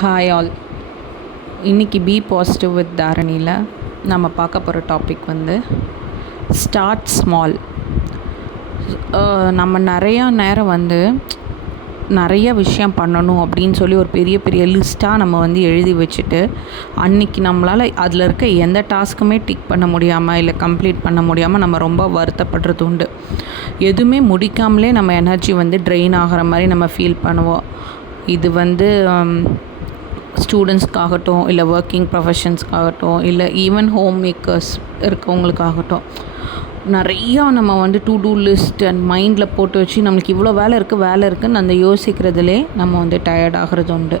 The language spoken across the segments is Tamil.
Hi all. இன்றைக்கி பி பாசிட்டிவ் வித் தாரணியில் நம்ம பார்க்க போகிற டாபிக் வந்து ஸ்டார்ட் ஸ்மால். நம்ம நிறையா நேரம் வந்து நிறைய விஷயம் பண்ணணும் அப்படின்னு சொல்லி ஒரு பெரிய பெரிய லிஸ்ட்டாக நம்ம வந்து எழுதி வச்சுட்டு அன்றைக்கி நம்மளால் அதில் இருக்க எந்த டாஸ்க்குமே டிக் பண்ண முடியாமல் இல்லை கம்ப்ளீட் பண்ண முடியாமல் நம்ம ரொம்ப வருத்தப்படுறது உண்டு. எதுவுமே முடிக்காமலே நம்ம எனர்ஜி வந்து ட்ரெயின் ஆகிற மாதிரி நம்ம ஃபீல் பண்ணுவோம். இது வந்து ஸ்டூடெண்ட்ஸ்க்காகட்டும், இல்லை ஒர்க்கிங் ப்ரொஃபஷன்ஸ்க்காகட்டும், இல்லை ஈவன் ஹோம் மேக்கர்ஸ் இருக்கவங்களுக்காகட்டும், நிறையா நம்ம வந்து டு டூ லிஸ்ட் அண்ட் மைண்டில் போட்டு வச்சு நம்மளுக்கு இவ்வளோ வேலை இருக்குதுன்னு அந்த யோசிக்கிறதுலே நம்ம வந்து டயர்ட் ஆகிறது உண்டு.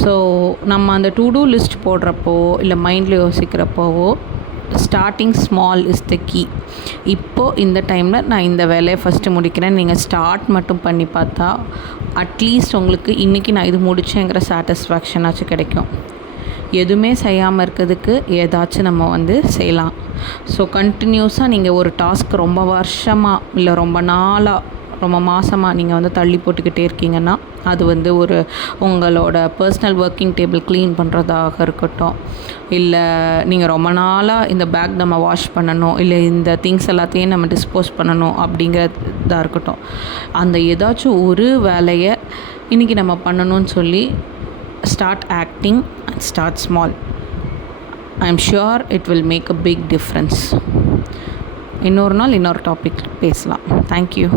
ஸோ நம்ம அந்த டு டூ லிஸ்ட் போடுறப்போ இல்லை மைண்டில் யோசிக்கிறப்போவோ starting small is the key. இப்போது இந்த டைமில் நான் இந்த வேலையை ஃபஸ்ட்டு முடிக்கிறேன், நீங்கள் ஸ்டார்ட் மட்டும் பண்ணி பார்த்தா அட்லீஸ்ட் உங்களுக்கு இன்றைக்கி நான் இது முடித்தேங்கிற சாட்டிஸ்ஃபேக்ஷனாச்சும் கிடைக்கும். எதுவுமே செய்யாமல் இருக்கிறதுக்கு ஏதாச்சும் நம்ம வந்து செய்யலாம். ஸோ கண்டினியூஸாக நீங்கள் ஒரு டாஸ்க் ரொம்ப வருஷமாக இல்லை ரொம்ப நாளாக ரொம்ப மாதமாக நீங்கள் வந்து தள்ளி போட்டுக்கிட்டே இருக்கீங்கன்னா அது வந்து ஒரு உங்களோட பர்சனல் ஒர்க்கிங் டேபிள் க்ளீன் பண்ணுறதாக இருக்கட்டும், இல்லை நீங்கள் ரொம்ப நாளாக இந்த பேக் நம்ம வாஷ் பண்ணணும், இல்லை இந்த திங்ஸ் எல்லாத்தையும் நம்ம டிஸ்போஸ் பண்ணணும் அப்படிங்கிறதாக இருக்கட்டும், அந்த ஏதாச்சும் ஒரு வேலையை இன்றைக்கி நம்ம பண்ணணும்னு சொல்லி start acting and start small. I am sure it will make a big difference. இன்னொரு நாள் இன்னொரு டாபிக் பேசலாம். தேங்க்யூ.